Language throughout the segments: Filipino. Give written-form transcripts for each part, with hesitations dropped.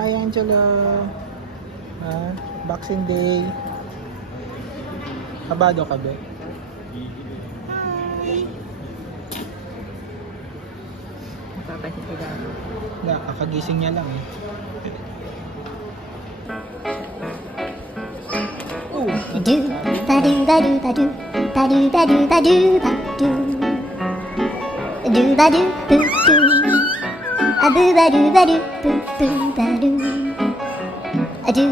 Hi, Angela. Boxing Day. Kabado ka ba? Hi. Napapansin si Daddy. Kakagising niya lang eh. Do ba do ba do ba do ba do ba do ba do ba do ba do boo doo a boo ba do ba do boo boo ba do a do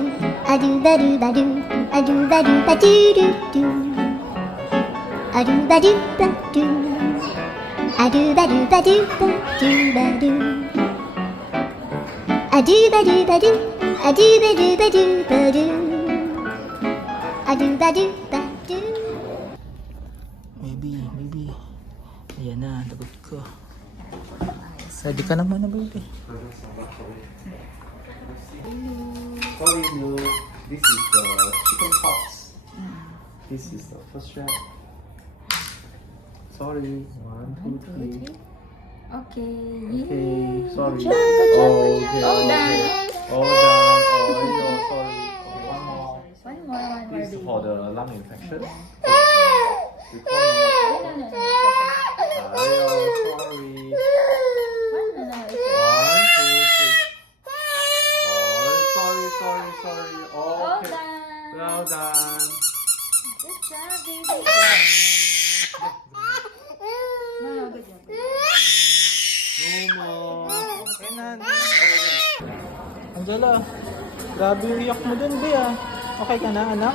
ba do ba do a do ba do ba do do do a do ba do ba do a do ba do ba do ba do ba do a do ba do ba do a do ba do ba do ba do adu-ba-du-ba-du. Baby. Ayan na, lagot ko. Ready ka naman na, baby. Sorry, no. This is the chicken pox. This is the first shot. Sorry. 1, 2, 3. Okay. Okay, sorry. Good job. Okay, All okay. done. All done. Oh, yo, sorry. Okay, one more. One more. This is for the lung infection. No. Sorry. Ayo, sorry. One, no. One, two, three. Oh, sorry. All Okay. done. Well done. Good job, baby. No, good job. No more. Okay na. Angela, grabe yung iyak mo dun, be ah. Okay ka na, anak?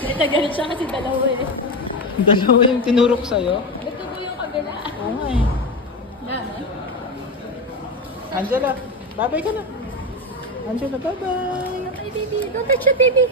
Nagagalit siya kasi dalawa eh. Dalawa yung tinurok sa'yo. Gusto ko yung kabila. Oo nga eh. Naman. Angela, bye-bye ka na. Angela, bye-bye. Bye, baby. Don't touch it, baby.